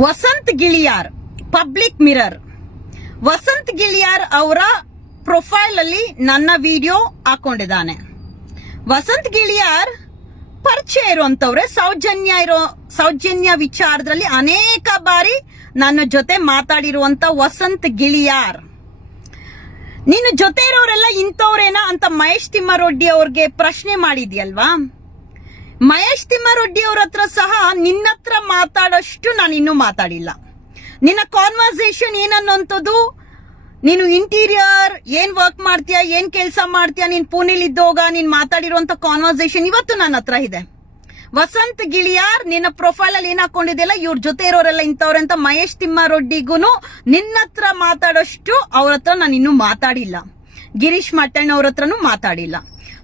Vasant Giliyar public mirror Vasant Giliyar ಅವರ profile ಅಲ್ಲಿ ನನ್ನ ವಿಡಿಯೋ ಹಾಕೊಂಡಿದ್ದಾನೆ. ವಸಂತ್ ಗಿಳಿಯಾರ್ ಪರಿಚಯ ಇರುವಂತವ್ರೆ, ಸೌಜನ್ಯ ಇರೋ, ಸೌಜನ್ಯ ವಿಚಾರದಲ್ಲಿ ಅನೇಕ ಬಾರಿ ನನ್ನ ಜೊತೆ ಮಾತಾಡಿರುವಂತ ವಸಂತ್ ಗಿಳಿಯಾರ್. ನಿನ್ನ ಜೊತೆ ಇರೋರೆಲ್ಲ ಇಂಥವ್ರೇನಾ ಅಂತ ಮಹೇಶ್ ತಿಮ್ಮರೊಡ್ಡಿ ಅವ್ರಿಗೆ ಪ್ರಶ್ನೆ ಮಾಡಿದ್ಯಲ್ವಾ? ಮಹೇಶ್ ತಿಮ್ಮಾರೆಡ್ಡಿ ಅವ್ರ ಹತ್ರ ಸಹ ನಿನ್ನ ಹತ್ರ ಮಾತಾಡೋಷ್ಟು ನಾನು ಇನ್ನೂ ಮಾತಾಡಿಲ್ಲ. ನಿನ್ನ ಕಾನ್ವರ್ಸೇಷನ್ ಏನನ್ನೋಂಥದ್ದು? ನೀನು ಇಂಟೀರಿಯರ್ ಏನ್ ವರ್ಕ್ ಮಾಡ್ತೀಯಾ, ಏನ್ ಕೆಲಸ ಮಾಡ್ತೀಯಾ, ನೀನ್ ಪುಣೆಲಿ ಇದ್ದೋಗ, ನೀನ್ ಮಾತಾಡಿರುವಂತ ಕಾನ್ವರ್ಸೇಷನ್ ಇವತ್ತು ನನ್ನ ಹತ್ರ ಇದೆ. ವಸಂತ್ ಗಿಳಿಯಾರ್ ನಿನ್ನ ಪ್ರೊಫೈಲ್ ಅಲ್ಲಿ ಏನ್ ಹಾಕೊಂಡಿದೆಯಲ್ಲ ಇವ್ರ ಜೊತೆ ಇರೋರೆಲ್ಲ ಇಂಥವ್ರೆ ಅಂತ ಮಹೇಶ್ ತಿಮ್ಮಾರೊಡ್ಡಿಗೂ ನಿನ್ನ ಹತ್ರ ಮಾತಾಡೋಷ್ಟು ಅವ್ರ ಹತ್ರ ನಾನು ಇನ್ನೂ ಮಾತಾಡಿಲ್ಲ. ಗಿರೀಶ್ ಮಟ್ಟಣ್ಣ ಅವ್ರ ಹತ್ರನೂ ಮಾತಾಡಿಲ್ಲ.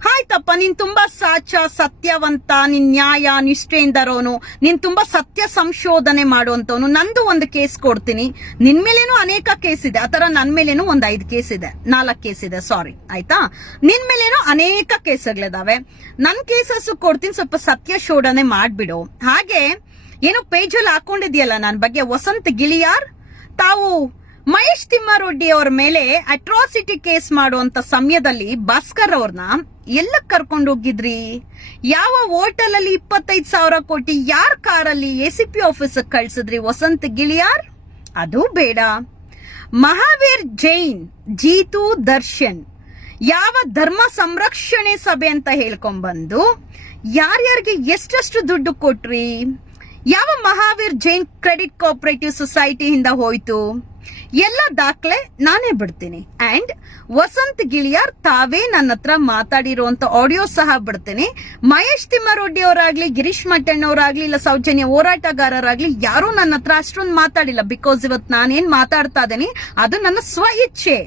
ಆಯ್ತಪ್ಪ ನೀನ್ ತುಂಬಾ ಸಾಚ, ಸತ್ಯವಂತ, ನಿನ್ ನ್ಯಾಯ, ನಿಷ್ಠೆಯಿಂದ ಇರೋನು. ನೀನ್ ತುಂಬಾ ಸತ್ಯ ಸಂಶೋಧನೆ ಮಾಡುವಂತವನು ನಂದು ಒಂದು ಕೇಸ್ ಕೊಡ್ತೀನಿ. ನಿನ್ ಮೇಲೇನು ಅನೇಕ ಕೇಸ್ ಇದೆ. ಆತರ ನನ್ ಮೇಲೇನು ಒಂದ್ ಐದು ಕೇಸ್ ಇದೆ. ನಾಲ್ಕು ಕೇಸ್ ಇದೆ. ಸಾರಿ ಆಯ್ತಾ? ನಿನ್ ಮೇಲೇನು ಅನೇಕ ಕೇಸ್ಗಳಿದಾವೆ. ನನ್ ಕೇಸಸ್ ಕೊಡ್ತೀನಿ. ಸ್ವಲ್ಪ ಸತ್ಯ ಶೋಧನೆ ಮಾಡ್ಬಿಡು. ಹಾಗೆ, ಏನು ಪೇಜಲ್ಲಿ ಹಾಕೊಂಡಿದ್ಯಲ್ಲ ನನ್ ಬಗ್ಗೆ? ವಸಂತ್ ಗಿಳಿಯಾರ್? ತಾವು ಮಹೇಶ್ ತಿಮ್ಮಾರೆಡ್ಡಿ ಅವ್ರ ಮೇಲೆ ಅಟ್ರಾಸಿಟಿ ಕೇಸ್ ಮಾಡುವಂತ ಸಮಯದಲ್ಲಿ ಭಾಸ್ಕರ್ ಅವ್ರನ್ನ ಎಲ್ಲ ಕರ್ಕೊಂಡು ಹೋಗಿದ್ರಿ? ಯಾವ ಹೋಟೆಲ್ ಅಲ್ಲಿ ಇಪ್ಪತ್ತೈದು ಸಾವಿರ ಕೋಟಿ ಯಾರ ಕಾರಲ್ಲಿ ಎ ಸಿ ಪಿ ಆಫೀಸ್ ಕಳ್ಸಿದ್ರಿ ವಸಂತ್ ಗಿಳಿಯಾರ್? ಅದು ಬೇಡ. ಮಹಾವೀರ್ ಜೈನ್, ಜೀತು ದರ್ಶನ್, ಯಾವ ಧರ್ಮ ಸಂರಕ್ಷಣೆ ಸಭೆ ಅಂತ ಹೇಳ್ಕೊಂಡ್ಬಂದು, ಯಾರ್ಯಾರಿಗೆ ಎಷ್ಟೆಷ್ಟು ದುಡ್ಡು ಕೊಟ್ರಿ? ಯಾವ ಮಹಾವೀರ್ ಜೈನ್ ಕ್ರೆಡಿಟ್ ಕೋಆಪರೇಟಿವ್ ಸೊಸೈಟಿಯಿಂದ ಹೋಯ್ತು? ಎಲ್ಲ ದಾಖಲೆ ನಾನೇ ಬಿಡ್ತೀನಿ. ಅಂಡ್ ವಸಂತ್ ಗಿಳಿಯಾರ್ ತಾವೇ ನನ್ನ ಹತ್ರ ಮಾತಾಡಿರುವಂತ ಆಡಿಯೋ ಸಹ ಬಿಡ್ತೀನಿ. ಮಹೇಶ್ ತಿಮ್ಮರೊಡ್ಡಿ ಅವರಾಗ್ಲಿ, ಗಿರೀಶ್ ಮಟ್ಟಣ್ಣವರಾಗ್ಲಿ ಇಲ್ಲ ಸೌಜನ್ಯ ಹೋರಾಟಗಾರರಾಗ್ಲಿ, ಯಾರೂ ನನ್ನ ಹತ್ರ ಅಷ್ಟೊಂದು ಮಾತಾಡಿಲ್ಲ. ಬಿಕಾಸ್ ಇವತ್ತು ನಾನೇನ್ ಮಾತಾಡ್ತಾ ಇದ್ದೀನಿ, ಅದು ನನ್ನ ಸ್ವ ಇಚ್ಛೆ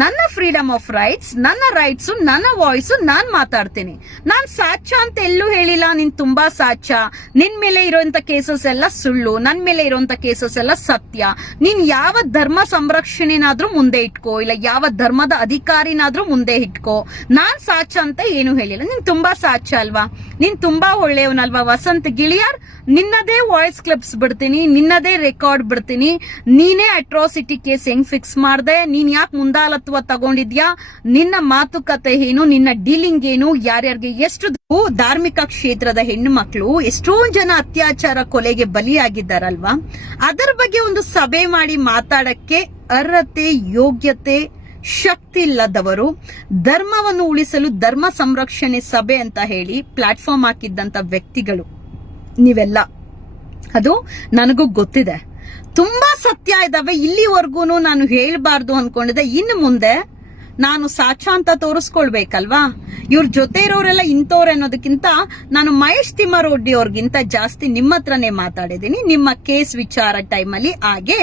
ನನ್ನ ಫ್ರೀಡಮ್ ಆಫ್ ರೈಟ್ಸ್ ನನ್ನ ರೈಟ್ಸ್ ನನ್ನ ವಾಯ್ಸ್ ನಾನ್ ಮಾತಾಡ್ತೀನಿ. ನಾನ್ ಸಾಚ ಅಂತ ಎಲ್ಲೂ ಹೇಳಿಲ್ಲ, ನೀನ್ ತುಂಬಾ ಸಾಚ ನಿನ್ ಮೇಲೆ ಇರುವಂತ ಕೇಸಸ್ ಎಲ್ಲ ಸುಳ್ಳು, ನನ್ ಮೇಲೆ ಇರುವಂತ ಕೇಸಸ್ ಎಲ್ಲ ಸತ್ಯ. ನೀನ್ ಯಾವ ಧರ್ಮ ಸಂರಕ್ಷಣೆನಾದ್ರೂ ಮುಂದೆ ಇಟ್ಕೋ, ಇಲ್ಲ ಯಾವ ಧರ್ಮದ ಅಧಿಕಾರಿನಾದ್ರೂ ಮುಂದೆ ಇಟ್ಕೋ. ನಾನ್ ಸಾಚ ಅಂತ ಏನು ಹೇಳಿಲ್ಲ. ನೀನ್ ತುಂಬಾ ಸಾಚ ಅಲ್ವಾ? ನಿನ್ ತುಂಬಾ ಒಳ್ಳೆಯವನಲ್ವಾ? ವಸಂತ್ ಗಿಳಿಯಾರ್, ನಿನ್ನದೇ ವಾಯ್ಸ್ ಕ್ಲಿಪ್ಸ್ ಬಿಡ್ತೀನಿ, ನಿನ್ನದೇ ರೆಕಾರ್ಡ್ ಬಿಡ್ತೀನಿ. ನೀನೇ ಅಟ್ರಾಸಿಟಿ ಕೇಸ್ ಹೆಂಗ್ ಫಿಕ್ಸ್ ಮಾಡ್ದೆ? ನೀನ್ ಯಾಕೆ ಮುಂದಾಳತ್ವ ತಗೊಂಡಿದ್ಯಾ? ನಿನ್ನ ಮಾತುಕತೆ ಏನು? ನಿನ್ನ ಡೀಲಿಂಗ್ ಏನು? ಯಾರ್ಯಾರಿಗೆ ಎಷ್ಟು ಧಾರ್ಮಿಕ ಕ್ಷೇತ್ರದ ಹೆಣ್ಣು ಮಕ್ಕಳು ಎಷ್ಟೊಂದ್ ಜನ ಅತ್ಯಾಚಾರ ಕೊಲೆಗೆ ಬಲಿಯಾಗಿದ್ದಾರಲ್ವಾ? ಅದರ ಬಗ್ಗೆ ಒಂದು ಸಭೆ ಮಾಡಿ ಮಾತಾಡಕ್ಕೆ ಅರ್ಹತೆ, ಯೋಗ್ಯತೆ, ಶಕ್ತಿ ಇಲ್ಲದವರು ಧರ್ಮವನ್ನು ಉಳಿಸಲು ಧರ್ಮ ಸಂರಕ್ಷಣೆ ಸಭೆ ಅಂತ ಹೇಳಿ ಪ್ಲಾಟ್ಫಾರ್ಮ್ ಹಾಕಿದ್ದಂತ ವ್ಯಕ್ತಿಗಳು ನೀವೆಲ್ಲ. ಅದು ನನಗೂ ಗೊತ್ತಿದೆ. ತುಂಬಾ ಸತ್ಯ ಇದಾವೆ ಇಲ್ಲಿವರೆಗೂ ನಾನು ಹೇಳಬಾರ್ದು ಅನ್ಕೊಂಡಿದ್ದೆ ಇನ್ನು ಮುಂದೆ ನಾನು ಸಾಚ ಅಂತ ತೋರಿಸ್ಕೊಳ್ಬೇಕಲ್ವಾ? ಇವ್ರ ಜೊತೆ ಇರೋರೆಲ್ಲ ಇಂಥವ್ರು ಅನ್ನೋದಕ್ಕಿಂತ ನಾನು ಮಹೇಶ್ ತಿಮ್ಮರೊಡ್ಡಿ ಅವ್ರಿಗಿಂತ ಜಾಸ್ತಿ ನಿಮ್ಮ ಹತ್ರನೇ ಮಾತಾಡಿದ್ದೀನಿ. ನಿಮ್ಮ ಕೇಸ್ ವಿಚಾರ ಟೈಮಲ್ಲಿ. ಹಾಗೆ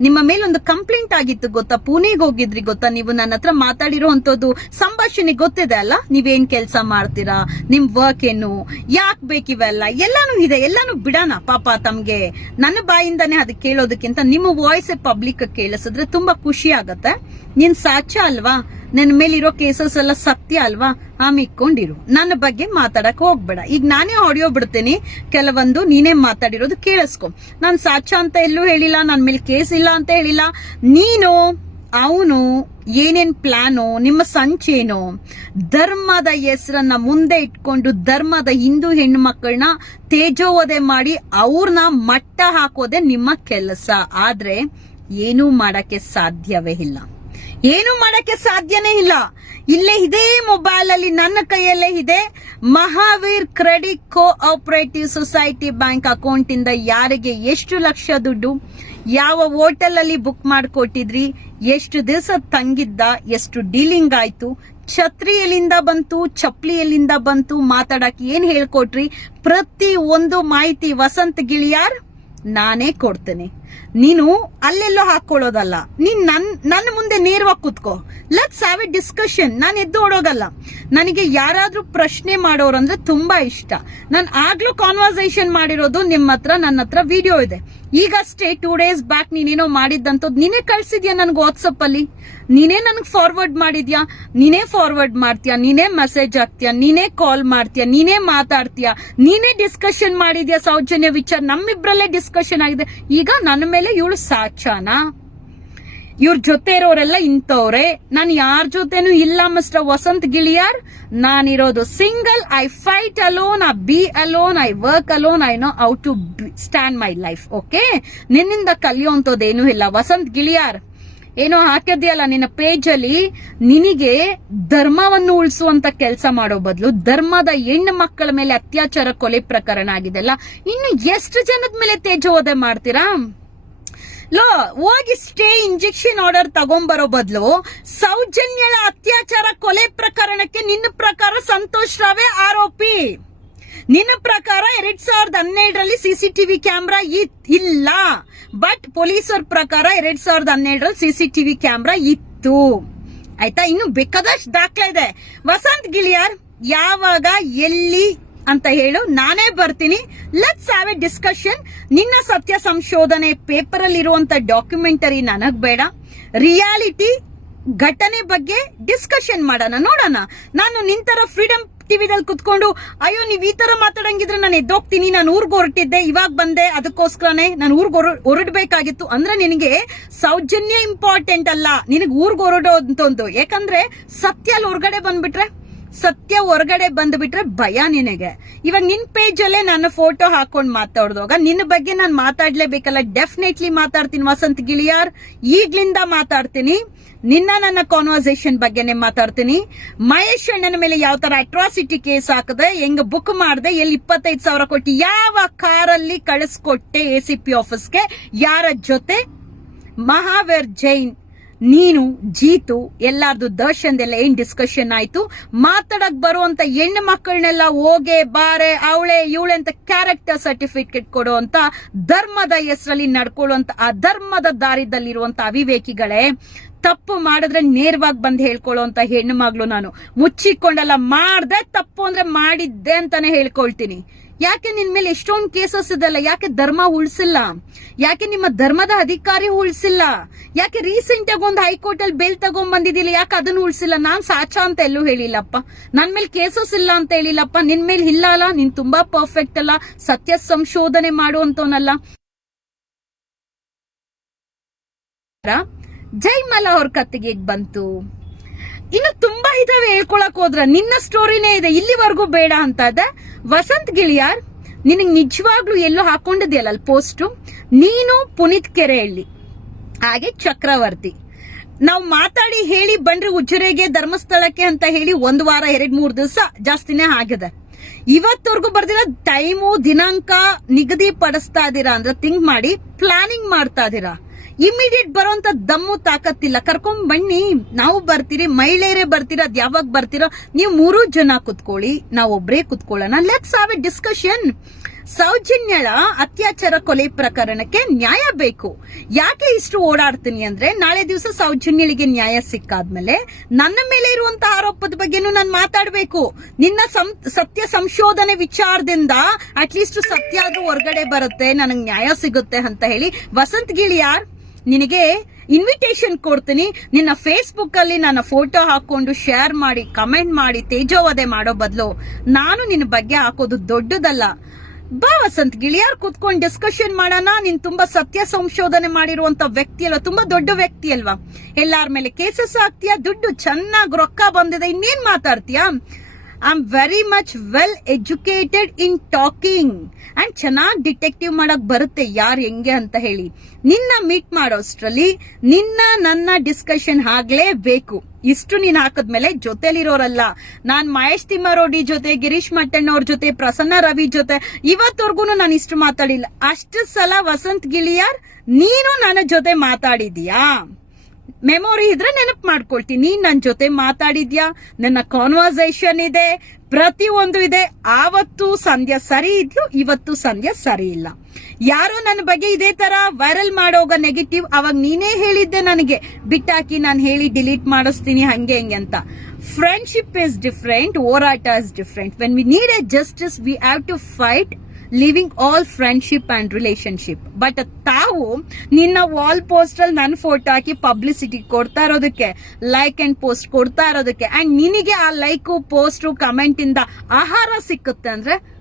ನಿಮ್ಮ ಮೇಲೊಂದು ಕಂಪ್ಲೇಂಟ್ ಆಗಿತ್ತು ಗೊತ್ತಾ? ಪುಣೆಗೆ ಹೋಗಿದ್ರಿ ಗೊತ್ತಾ? ನೀವು ನನ್ನ ಹತ್ರ ಮಾತಾಡಿರುವಂತದ್ದು ಸಂಭಾಷಣೆ ಗೊತ್ತಿದೆ ಅಲ್ಲ? ನೀವೇನ್ ಕೆಲಸ ಮಾಡ್ತೀರಾ? ನಿಮ್ ವರ್ಕ್ ಏನು? ಯಾಕೆ ಬೇಕಿವೆಲ್ಲ? ಎಲ್ಲಾನು ಇದೆ. ಎಲ್ಲಾನು ಬಿಡೋಣ ಪಾಪ ತಮ್ಗೆ. ನನ್ನ ಬಾಯಿಂದಾನೇ ಅದಕ್ಕೆ ಕೇಳೋದಕ್ಕಿಂತ ನಿಮ್ಮ ವಾಯ್ಸ್ ಪಬ್ಲಿಕ್ ಕೇಳಿಸಿದ್ರೆ ತುಂಬಾ ಖುಷಿ ಆಗತ್ತೆ. ನೀನ್ ಸಾಚ ಅಲ್ವಾ? ನನ್ನ ಮೇಲಿರೋ ಕೇಸಸ್ ಎಲ್ಲ ಸತ್ಯ ಅಲ್ವಾ? ಆಮಿಕ್ಕೊಂಡಿರು ನನ್ನ ಬಗ್ಗೆ ಮಾತಾಡಕ್ ಹೋಗ್ಬೇಡ. ಈಗ ನಾನೇ ಆಡಿಯೋ ಬಿಡ್ತೀನಿ. ಕೆಲವೊಂದು ನೀನೇ ಮಾತಾಡಿರೋದು ಕೇಳಿಸ್ಕೊ. ನಾನು ಸಾಚ ಅಂತ ಎಲ್ಲೂ ಹೇಳಿಲ್ಲ ನನ್ನ ಮೇಲೆ ಕೇಸ್ ಇಲ್ಲ ಅಂತ ಹೇಳಿಲ್ಲ. ನೀನು, ಅವನು ಏನೇನ್ ಪ್ಲಾನು ನಿಮ್ಮ ಸಂಚೇನು ಧರ್ಮದ ಹೆಸರನ್ನ ಮುಂದೆ ಇಟ್ಕೊಂಡು ಧರ್ಮದ ಹಿಂದೂ ಹೆಣ್ಣು ಮಕ್ಕಳನ್ನ ತೇಜೋವಧೆ ಮಾಡಿ ಅವ್ರನ್ನ ಮಟ್ಟ ಹಾಕೋದೆ ನಿಮ್ಮ ಕೆಲಸ. ಆದ್ರೆ ಏನೂ ಮಾಡಕ್ಕೆ ಸಾಧ್ಯವೇ ಇಲ್ಲ. ಏನು ಮಾಡಕ್ಕೆ ಸಾಧ್ಯನೇ ಇಲ್ಲ. ಇಲ್ಲೇ ಇದೇ ಮೊಬೈಲ್ ಅಲ್ಲಿ ನನ್ನ ಕೈಯಲ್ಲೇ ಇದೆ. Mahavir credit cooperative society bank account ಇಂದ ಯಾರಿಗೆ ಎಷ್ಟು ಲಕ್ಷ ದುಡ್ಡು, ಯಾವ ಹೋಟೆಲ್ ಅಲ್ಲಿ ಬುಕ್ ಮಾಡಿಕೊಟ್ಟಿದ್ರಿ, ಎಷ್ಟು ದಿವಸ ತಂಗಿದ್ದ, ಎಷ್ಟು ಡೀಲಿಂಗ್ ಆಯ್ತು ಛತ್ರಿ ಎಲ್ಲಿಂದ ಬಂತು ಚಪ್ಲಿ ಎಲ್ಲಿಂದ ಬಂತು ಮಾತಾಡಕ್ ಏನ್ ಹೇಳ್ಕೊಟ್ರಿ? ಪ್ರತಿ ಒಂದು ಮಾಹಿತಿ ವಸಂತ್ ಗಿಳಿಯಾರ್ ನಾನೇ ಕೊಡ್ತೇನೆ. ನೀನು ಅಲ್ಲೆಲ್ಲೋ ಹಾಕೊಳ್ಳೋದಲ್ಲ ನೀನ್ ನನ್, ನನ್ನ ಮುಂದೆ ನೇರವಾಗಿ ಕೂತ್ಕೋ. ಲೆಟ್ಸ್ ಹ್ಯಾವ್ ಎ ಡಿಸ್ಕಷನ್ ನಾನು ಎದ್ದು ಓಡೋಗಲ್ಲ. ನನಗೆ ಯಾರಾದ್ರೂ ಪ್ರಶ್ನೆ ಮಾಡೋರು ಅಂದ್ರೆ ತುಂಬಾ ಇಷ್ಟ. ನಾನು ಆಗ್ಲೂ ಕಾನ್ವರ್ಸೇಷನ್ ಮಾಡಿರೋದು ನಿಮ್ಮ ಹತ್ರ, ನನ್ನ ಹತ್ರ ವಿಡಿಯೋ ಇದೆ. ಈಗಷ್ಟೇ ಟೂ ಡೇಸ್ ಬ್ಯಾಕ್ ನೀನೇನೋ ಮಾಡಿದ್ದಂಥದ್ದು ನೀನೇ ಕಳ್ಸಿದ್ಯಾ ನನ್ಗೆ ವಾಟ್ಸಪ್ ಅಲ್ಲಿ? ನೀನೇ ನನಗೆ ಫಾರ್ವರ್ಡ್ ಮಾಡಿದ್ಯಾ? ನೀನೇ ಫಾರ್ವರ್ಡ್ ಮಾಡ್ತೀಯಾ? ನೀನೇ ಮೆಸೇಜ್ ಹಾಕ್ತೀಯಾ? ನೀನೇ ಕಾಲ್ ಮಾಡ್ತೀಯಾ? ನೀನೇ ಮಾತಾಡ್ತೀಯಾ? ನೀನೇ ಡಿಸ್ಕಷನ್ ಮಾಡಿದ್ಯಾ ಸೌಜನ್ಯ ವಿಚಾರ? ನಮ್ಮಿಬ್ರಲ್ಲೇ ಡಿಸ್ಕಷನ್ ಆಗಿದೆ. ಈಗ ನನ್ನ ಮೇಲೆ ಇವಳು ಸಾಚಾನ ಇವ್ರ ಜೊತೆ ಇರೋರೆಲ್ಲ ಇಂಥವ್ರೆ. ನಾನು ಯಾರ ಜೊತೆನೂ ಇಲ್ಲ, mister Vasant Giliyar. ನಾನಿರೋದು single, I fight alone, I be alone, I work alone, I know how to stand my life, okay? ನಿನ್ನಿಂದ ಕಲಿಯುವಂತದ್ದೇನೂ ಇಲ್ಲ. ವಸಂತ್ ಗಿಳಿಯಾರ್, ಏನೋ ಹಾಕಿದ್ಯಲ್ಲ ನಿನ್ನ ಪೇಜ್ ಅಲ್ಲಿ ನಿನಗೆ ಧರ್ಮವನ್ನು ಉಳಿಸುವಂತ ಕೆಲಸ ಮಾಡೋ ಬದಲು ಧರ್ಮದ ಹೆಣ್ಣು ಮಕ್ಕಳ ಮೇಲೆ ಅತ್ಯಾಚಾರ ಕೊಲೆ ಪ್ರಕರಣ ಆಗಿದೆಲ್ಲ. ಇನ್ನು ಎಷ್ಟು ಜನದ ಮೇಲೆ ತೇಜೋವಧೆ ಮಾಡ್ತೀರಾ? ಲೋ, ಹೋಗಿ ಸ್ಟೇ ಇಂಜೆಕ್ಷನ್ ಆರ್ಡರ್ ತಗೊಂಬರೋ ಬದಲು ಸೌಜನ್ಯಳ ಅತ್ಯಾಚಾರ ಕೊಲೆ ಪ್ರಕರಣಕ್ಕೆ ನಿನ್ನ ಪ್ರಕಾರ ಸಂತೋಷ್ ರಾವೇ ಆರೋಪಿ. ನಿನ್ನ ಪ್ರಕಾರ ಎರಡ್ ಸಾವಿರದ ಹನ್ನೆರಡರಲ್ಲಿ ಸಿಸಿಟಿವಿ ಕ್ಯಾಮ್ರಾ ಇಲ್ಲ. ಬಟ್ ಪೊಲೀಸರ ಪ್ರಕಾರ ಎರಡ್ ಸಾವಿರದ ಹನ್ನೆರಡರಲ್ಲಿ ಸಿಸಿಟಿವಿ ಕ್ಯಾಮ್ರಾ ಇತ್ತು. ಆಯ್ತಾ? ಇನ್ನು ಬೇಕಾದಷ್ಟು ದಾಖಲೆ ಇದೆ. ವಸಂತ್ ಗಿಳಿಯಾರ್ ಯಾವಾಗ, ಎಲ್ಲಿ ಅಂತ ಹೇಳು. ನಾನೇ ಬರ್ತೀನಿ. ಲೆಟ್ಸ್ ಹ್ಯಾವ್ ಎ ಡಿಸ್ಕಷನ್ ನಿನ್ನ ಸತ್ಯ ಸಂಶೋಧನೆ ಪೇಪರ್ ಅಲ್ಲಿ ಇರುವಂತ ಡಾಕ್ಯುಮೆಂಟರಿ ನನಗ್ ಬೇಡ. ರಿಯಾಲಿಟಿ ಘಟನೆ ಬಗ್ಗೆ ಡಿಸ್ಕಷನ್ ಮಾಡೋಣ, ನೋಡೋಣ. ನಾನು ನಿಂತರ ಫ್ರೀಡಮ್ ಟಿವಿದಲ್ಲಿ ಕುತ್ಕೊಂಡು, ಅಯ್ಯೋ, ನೀವ್ ಈ ತರ ಮಾತಾಡಂಗಿದ್ರೆ ನಾನು ಎದ್ದೋಗ್ತೀನಿ, ನಾನು ಊರ್ಗ್ ಹೊರಟಿದ್ದೆ, ಇವಾಗ ಬಂದೆ, ಅದಕ್ಕೋಸ್ಕರನೇ ನಾನು ಊರ್ಗ್ ಹೊರಡ್ಬೇಕಾಗಿತ್ತು. ಅಂದ್ರೆ ನಿನಗೆ ಸೌಜನ್ಯ ಇಂಪಾರ್ಟೆಂಟ್ ಅಲ್ಲ. ನಿನಗೆ ಊರ್ಗ್ ಹೊರಡೋಂತೊಂದು ಯಾಕಂದ್ರೆ ಸತ್ಯ ಅಲ್ಲಿ ಹೊರಗಡೆ ಬಂದ್ಬಿಟ್ರೆ ಸತ್ಯ ಹೊರಗಡೆ ಬಂದ್ಬಿಟ್ರೆ ಭಯ ನಿನಗೆ. ಇವಾಗ ನಿನ್ ಪೇಜ್ ಅಲ್ಲೇ ನನ್ನ ಫೋಟೋ ಹಾಕೊಂಡ್ ಮಾತಾಡ್ದಾಗ, ನಿನ್ನ ಬಗ್ಗೆ ನಾನು ಮಾತಾಡ್ಲೇಬೇಕಲ್ಲ ಡೆಫಿನೆಟ್ಲಿ ಮಾತಾಡ್ತೀನಿ ವಸಂತ್ ಗಿಳಿಯಾರ್. ಈಗ್ಲಿಂದ ಮಾತಾಡ್ತೀನಿ. ನಿನ್ನ ನನ್ನ ಕಾನ್ವರ್ಸೇಷನ್ ಬಗ್ಗೆನೇ ಮಾತಾಡ್ತೀನಿ. ಮಹೇಶ್ ಅಣ್ಣನ ಮೇಲೆ ಯಾವ ತರ ಅಟ್ರಾಸಿಟಿ ಕೇಸ್ ಹಾಕದೆ, ಹೆಂಗ್ ಬುಕ್ ಮಾಡಿದೆ, ಎಲ್ಲಿ ಇಪ್ಪತ್ತೈದು ಸಾವಿರ ಕೊಟ್ಟು ಯಾವ ಕಾರಲ್ಲಿ ಕಳಿಸ್ಕೊಟ್ಟೆ ಎ ಸಿ ಪಿ ಆಫೀಸ್ಗೆ ಯಾರ ಜೊತೆ? ಮಹಾವೀರ್ ಜೈನ್. ನೀನು, ಜೀತು, ಎಲ್ಲಾರ್ದು ದರ್ಶನ್ದೆಲ್ಲ ಏನ್ ಡಿಸ್ಕಷನ್ ಆಯ್ತು? ಮಾತಾಡಕ್ ಬರುವಂತ ಹೆಣ್ಣು ಮಕ್ಕಳನ್ನೆಲ್ಲ ಹೋಗೆ, ಬಾರೆ, ಅವಳೆ, ಇವಳೆ ಅಂತ ಕ್ಯಾರೆಕ್ಟರ್ ಸರ್ಟಿಫಿಕೇಟ್ ಕೊಡುವಂತ ಧರ್ಮದ ಹೆಸರಲ್ಲಿ ನಡ್ಕೊಳ್ಳುವಂತ ಆ ಧರ್ಮದ ದಾರಿದಲ್ಲಿರುವಂತ ಅವಿವೇಕಿಗಳೇ ತಪ್ಪು ಮಾಡಿದ್ರೆ ನೇರವಾಗಿ ಬಂದು ಹೇಳ್ಕೊಳ್ಳುವಂತ ಹೆಣ್ಣು ಮಗಳು ನಾನು. ಮುಚ್ಚಿಕೊಂಡಲ್ಲ ಮಾಡ್ದೆ ತಪ್ಪು ಅಂದ್ರೆ ಮಾಡಿದ್ದೆ ಅಂತಾನೆ ಹೇಳ್ಕೊಳ್ತೀನಿ. ಯಾಕೆ ನಿನ್ ಮೇಲೆ ಎಷ್ಟೊಂದು ಕೇಸಸ್ ಇದೆಲ್ಲ? ಯಾಕೆ ಧರ್ಮ ಉಳಿಸಿಲ್ಲ? ಯಾಕೆ ನಿಮ್ಮ ಧರ್ಮದ ಅಧಿಕಾರಿ ಉಳಿಸಿಲ್ಲ? ಯಾಕೆ ರೀಸೆಂಟ್ ಆಗಿ ಒಂದು ಹೈಕೋರ್ಟ್ ಅಲ್ಲಿ ಬೇಲ್ ತಗೊಂಡ್ ಬಂದಿದ್ದಿಲ್ಲ ಯಾಕೆ ಅದನ್ನ ಉಳಿಸಿಲ್ಲ? ನಾನ್ ಸಾಚಾ ಅಂತ ಎಲ್ಲೂ ಹೇಳಿಲ್ಲಪ್ಪ. ನನ್ ಮೇಲೆ ಕೇಸಸ್ ಇಲ್ಲ ಅಂತ ಹೇಳಿಲ್ಲಪ್ಪ. ನಿನ್ ಮೇಲೆ ಇಲ್ಲ ಅಲ್ಲ? ನೀನ್ ತುಂಬಾ ಪರ್ಫೆಕ್ಟ್ ಅಲ್ಲ. ಸತ್ಯ ಸಂಶೋಧನೆ ಮಾಡುವಂತವನಲ್ಲ. ಜೈಮಲ ಅವ್ರ ಕತ್ತಿಗೆ ಬಂತು. ಇನ್ನು ತುಂಬಾ ಇದಾವೆ ಹೇಳ್ಕೊಳಕ್ ಹೋದ್ರ, ನಿನ್ನ ಸ್ಟೋರಿನೇ ಇದೆ, ಇಲ್ಲಿವರೆಗೂ ಬೇಡ ಅಂತ ವಸಂತ್ ಗಿಳಿಯಾರ್, ನಿನಗೆ ನಿಜವಾಗ್ಲೂ ಎಲ್ಲೋ ಹಾಕೊಂಡಿದ್ಯಲ್ಲ ಅಲ್ಲಿ ಪೋಸ್ಟು ನೀನು ಪುನೀತ್ ಕೆರೆಹಳ್ಳಿ, ಹಾಗೆ ಚಕ್ರವರ್ತಿ. ನಾವು ಮಾತಾಡಿ ಹೇಳಿ ಬಂಡ್ರಿ ಉಜ್ಜುರೆಗೆ ಧರ್ಮಸ್ಥಳಕ್ಕೆ ಅಂತ ಹೇಳಿ ಒಂದ್ ವಾರ, ಎರಡ್ ಮೂರ್ ದಿವಸ ಜಾಸ್ತಿನೇ ಆಗಿದೆ. ಇವತ್ತವರೆಗೂ ಬರ್ದಿರೋ, ಟೈಮು, ದಿನಾಂಕ ನಿಗದಿ ಪಡಿಸ್ತಾ ಇದೀರಾ ಅಂದ್ರೆ ಥಿಂಕ್ ಮಾಡಿ ಪ್ಲಾನಿಂಗ್ ಮಾಡ್ತಾ ಇದೀರಾ. ಇಮಿಡಿಯೇಟ್ ಬರೋಂತ ದಮ್ಮು ತಾಕತ್ತಿಲ್ಲ. ಕರ್ಕೊಂಡ್ ಬನ್ನಿ, ನಾವು ಬರ್ತೀರಿ, ಮಹಿಳೆಯರೇ ಬರ್ತೀರ, ಅದ್ ಯಾವಾಗ ಬರ್ತೀರೋ, ನೀವು ಮೂರು ಜನ ಕುತ್ಕೊಳ್ಳಿ, ನಾವು ಒಬ್ರೇ ಕುತ್ಕೊಳ್ಳೋಣ. ಲೆಟ್ಸ್ ಹಾವ್ ಎ ಡಿಸ್ಕಷನ್ ಸೌಜನ್ಯಳ ಅತ್ಯಾಚಾರ ಕೊಲೆ ಪ್ರಕರಣಕ್ಕೆ ನ್ಯಾಯ ಬೇಕು. ಯಾಕೆ ಇಷ್ಟು ಓಡಾಡ್ತೀನಿ ಅಂದ್ರೆ, ನಾಳೆ ದಿವಸ ಸೌಜನ್ಯಳಿಗೆ ನ್ಯಾಯ ಸಿಕ್ಕಾದ್ಮೇಲೆ ನನ್ನ ಮೇಲೆ ಇರುವಂತ ಆರೋಪದ ಬಗ್ಗೆನೂ ನಾನು ಮಾತಾಡಬೇಕು. ನಿನ್ನ ಸತ್ಯ ಸಂಶೋಧನೆ ವಿಚಾರದಿಂದ ಅಟ್ಲೀಸ್ಟ್ ಸತ್ಯ ಆದ್ರೂ ಹೊರಗಡೆ ಬರುತ್ತೆ, ನನಗೆ ನ್ಯಾಯ ಸಿಗುತ್ತೆ ಅಂತ ಹೇಳಿ. ವಸಂತ್ ಗಿಳಿಯಾರ್ ನಿನಗೆ ಇನ್ವಿಟೇಷನ್ ಕೊಡ್ತೀನಿ. ನಿನ್ನ ಫೇಸ್ಬುಕ್ ಅಲ್ಲಿ ನನ್ನ ಫೋಟೋ ಹಾಕೊಂಡು ಶೇರ್ ಮಾಡಿ ಕಮೆಂಟ್ ಮಾಡಿ, ತೇಜೋವಧೆ ಮಾಡೋ ಬದಲು. ನಾನು ನಿನ್ನ ಬಗ್ಗೆ ಹಾಕೋದು ದೊಡ್ಡದಲ್ಲ. ಬಾ ವಸಂತ್, ಗಿಳಿಯಾರ್ ಕೂತ್ಕೊಂಡು ಡಿಸ್ಕಷನ್ ಮಾಡೋಣ. ನೀನ್ ತುಂಬಾ ಸತ್ಯ ಸಂಶೋಧನೆ ಮಾಡಿರುವಂತ ವ್ಯಕ್ತಿ ಅಲ್ವಾ? ತುಂಬಾ ದೊಡ್ಡ ವ್ಯಕ್ತಿ ಅಲ್ವಾ? ಎಲ್ಲಾರ ಮೇಲೆ ಕೇಸಸ್ ಹಾಕ್ತೀಯಾ? ದುಡ್ಡು ಚೆನ್ನಾಗಿ ರೊಕ್ಕ ಬಂದಿದೆ. ಇನ್ನೇನ್ ಮಾತಾಡ್ತೀಯಾ? I very much well educated in talking and ಚೆನ್ನಾಗಿ ಡಿಟೆಕ್ಟಿವ್ ಮಾಡಕ್ ಬರುತ್ತೆ ಯಾರು ಹೆಂಗೆ ಅಂತ ಹೇಳಿ. ನಿನ್ನ ಮೀಟ್ ಮಾಡೋಷ್ಟರಲ್ಲಿ ನಿನ್ನ ನನ್ನ ಡಿಸ್ಕಷನ್ ಆಗ್ಲೇಬೇಕು. ಇಷ್ಟು ನೀನ್ ಹಾಕದ್ಮೇಲೆ ಜೊತೆಲಿರೋರಲ್ಲ. ನಾನ್ ಮಹೇಶ್ ತಿಮ್ಮಾರೋಡಿ ಜೊತೆ, ಗಿರೀಶ್ ಮಟ್ಟಣ್ಣವ್ರ ಜೊತೆ, ಪ್ರಸನ್ನ ರವಿ ಜೊತೆ ಇವತ್ತವರೆಗೂ ನಾನು ಇಷ್ಟು ಮಾತಾಡಿಲ್ಲ. ಅಷ್ಟು ಸಲ ವಸಂತ್ ಗಿಳಿಯಾರ್, ನೀನು ನನ್ನ ಜೊತೆ ಮಾತಾಡಿದೀಯಾ ಮೆಮೊರಿ ಇದ್ರೆ ನೆನಪು ಮಾಡ್ಕೊಳ್ತೀನಿ. ನೀನ್ ನನ್ನ ಜೊತೆ ಮಾತಾಡಿದ್ಯಾ? ನನ್ನ ಕಾನ್ವರ್ಸೇಷನ್ ಇದೆ. ಪ್ರತಿ ಒಂದು ಇದೆ. ಆವತ್ತು ಸಂಧ್ಯಾ ಸರಿ ಇದ್ಲು ಇವತ್ತು ಸಂಧ್ಯಾ ಸರಿ ಇಲ್ಲ. ಯಾರೋ ನನ್ನ ಬಗ್ಗೆ ಇದೇ ತರ ವೈರಲ್ ಮಾಡೋಗ ನೆಗೆಟಿವ್ ಅವಾಗ ನೀನೇ ಹೇಳಿದ್ದೆ ನನಗೆ. ಬಿಟ್ಟಾಕಿ ನಾನು ಹೇಳಿ ಡಿಲೀಟ್ ಮಾಡಿಸ್ತೀನಿ ಹಂಗೆ ಹಿಂಗೆ ಅಂತ. ಫ್ರೆಂಡ್ಶಿಪ್ ಇಸ್ ಡಿಫ್ರೆಂಟ್ ಹೋರಾಟ is different when we need a justice we have to fight living all friendship and relationship but ತಾವು ನಿನ್ನ ವಾಲ್ ಪೋಸ್ಟ್ ಅಲ್ಲಿ ನನ್ನ ಫೋಟೋ ಹಾಕಿ ಪಬ್ಲಿಸಿಟಿ ಕೊಡ್ತಾ ಇರೋದಕ್ಕೆ ಲೈಕ್ ಅಂಡ್ ಪೋಸ್ಟ್ ಕೊಡ್ತಾ ಇರೋದಕ್ಕೆ ಅಂಡ್ ನಿನಗೆ ಆ ಲೈಕ್ ಪೋಸ್ಟ್ ಕಮೆಂಟ್ ಇಂದ ಆಹಾರ ಸಿಕ್ಕುತ್ತೆ ಅಂದ್ರೆ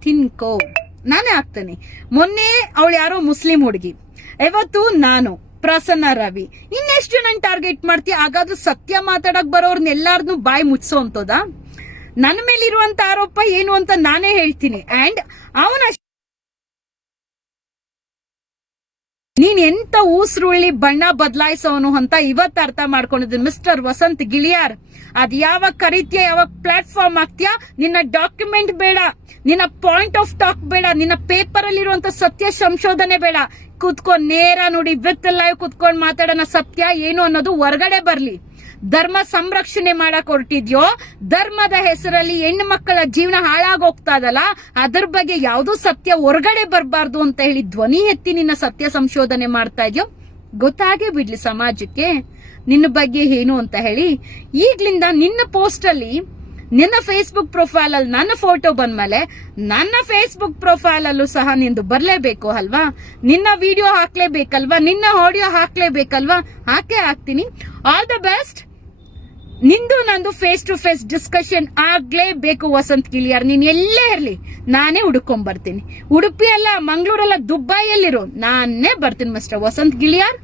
ತಿನ್ಕೋ. ನಾನೇ ಆಗ್ತೇನೆ. ಮೊನ್ನೆ ಅವಳು ಯಾರೋ ಮುಸ್ಲಿಂ ಹುಡುಗಿ. ಇವತ್ತು ನಾನು, ಪ್ರಸನ್ನ ರವಿ. ಇನ್ನೆಷ್ಟು ಜನ ಟಾರ್ಗೆಟ್ ಮಾಡ್ತಿ? ಹಾಗಾದ್ರೂ ಸತ್ಯ ಮಾತಾಡಕ್ ಬರೋರ್ನೆಲ್ಲಾರ್ದು ಬಾಯಿ ಮುಚ್ಚೋ ಅಂತದ ನನ್ನ ಮೇಲಿರುವಂತ ಆರೋಪ ಏನು ಅಂತ ನಾನೇ ಹೇಳ್ತೀನಿ. ಅಂಡ್ ಅವನ ನೀನ್ ಎಂತ ಊಸ್ರುಳ್ಳಿ ಬಣ್ಣ ಬದಲಾಯಿಸೋನು ಅಂತ ಇವತ್ತು ಅರ್ಥ ಮಾಡ್ಕೊಂಡಿದ್ದೀನಿ. ಮಿಸ್ಟರ್ ವಸಂತ್ ಗಿಳಿಯಾರ್, ಅದ್ ಯಾವಾಗ ಕರೀತಿಯ, ಯಾವಾಗ ಪ್ಲಾಟ್ಫಾರ್ಮ್ ಆಗ್ತೀಯಾ ನಿನ್ನ ಡಾಕ್ಯುಮೆಂಟ್ ಬೇಡ, ನಿನ್ನ ಪಾಯಿಂಟ್ ಆಫ್ ಟಾಕ್ ಬೇಡ, ನಿನ್ನ ಪೇಪರ್ ಅಲ್ಲಿರುವಂತ ಸತ್ಯ ಸಂಶೋಧನೆ ಬೇಡ. ಕುತ್ಕೊಂಡ್ ನೇರ ನೋಡಿ, ವಿತ್ ಲೈವ್ ಕುತ್ಕೊಂಡ್ ಮಾತಾಡೋಣ ಸತ್ಯ, ಏನು ಅನ್ನೋದು ಹೊರಗಡೆ ಬರ್ಲಿ. ಧರ್ಮ ಸಂರಕ್ಷಣೆ ಮಾಡಕ್ ಹೊರಟಿದ್ಯೋ, ಧರ್ಮದ ಹೆಸರಲ್ಲಿ ಹೆಣ್ಣು ಮಕ್ಕಳ ಜೀವನ ಹಾಳಾಗೋಗ್ತಾ ಇದಲ್ಲ, ಅದ್ರ ಬಗ್ಗೆ ಯಾವುದೋ ಸತ್ಯ ಹೊರಗಡೆ ಬರಬಾರ್ದು ಅಂತ ಹೇಳಿ ಧ್ವನಿ ಎತ್ತಿ ನಿನ್ನ ಸತ್ಯ ಸಂಶೋಧನೆ ಮಾಡ್ತಾ ಇದೆಯೋ? ಗೊತ್ತಾಗೇ ಬಿಡ್ಲಿ ಸಮಾಜಕ್ಕೆ? ನಿನ್ನ ಬಗ್ಗೆ ಏನು ಅಂತ ಹೇಳಿ? ಈಗ್ಲಿಂದ ನಿನ್ನ ಪೋಸ್ಟ್ ಅಲ್ಲಿ, ನಿನ್ನ ಫೇಸ್ಬುಕ್ ಪ್ರೊಫೈಲ್ ಅಲ್ಲಿ ನನ್ನ ಫೋಟೋ ಬಂದ್ಮೇಲೆ, ನನ್ನ ಫೇಸ್ಬುಕ್ ಪ್ರೊಫೈಲ್ ಅಲ್ಲೂ ಸಹ ನಿಂದು ಬರ್ಲೇಬೇಕು ಅಲ್ವಾ? ನಿನ್ನ ವಿಡಿಯೋ ಹಾಕ್ಲೇಬೇಕಲ್ವಾ? ನಿನ್ನ ಆಡಿಯೋ ಹಾಕ್ಲೇಬೇಕಲ್ವಾ? ಹಾಕೇ ಹಾಕ್ತೀನಿ. ಆಲ್ ದ ಬೆಸ್ಟ್ ನಿಂದು ನಂದು ಫೇಸ್ ಟು ಫೇಸ್ ಡಿಸ್ಕಷನ್ ಆಗ್ಲೇಬೇಕು ವಸಂತ್ ಕಿಲಿಯಾರ್ ನೀನ್ ಎಲ್ಲೇ ಇರ್ಲಿ, ನಾನೇ ಹುಡುಕೊಂಡ್ ಬರ್ತೀನಿ ಉಡುಪಿ ಅಲ್ಲ, ಮಂಗಳೂರಲ್ಲ, ದುಬೈಯಲ್ಲಿರೋ. ನಾನೇ ಬರ್ತೀನಿ ಮಿಸ್ಟರ್ ವಸಂತ್ ಗಿಳಿಯಾರ್.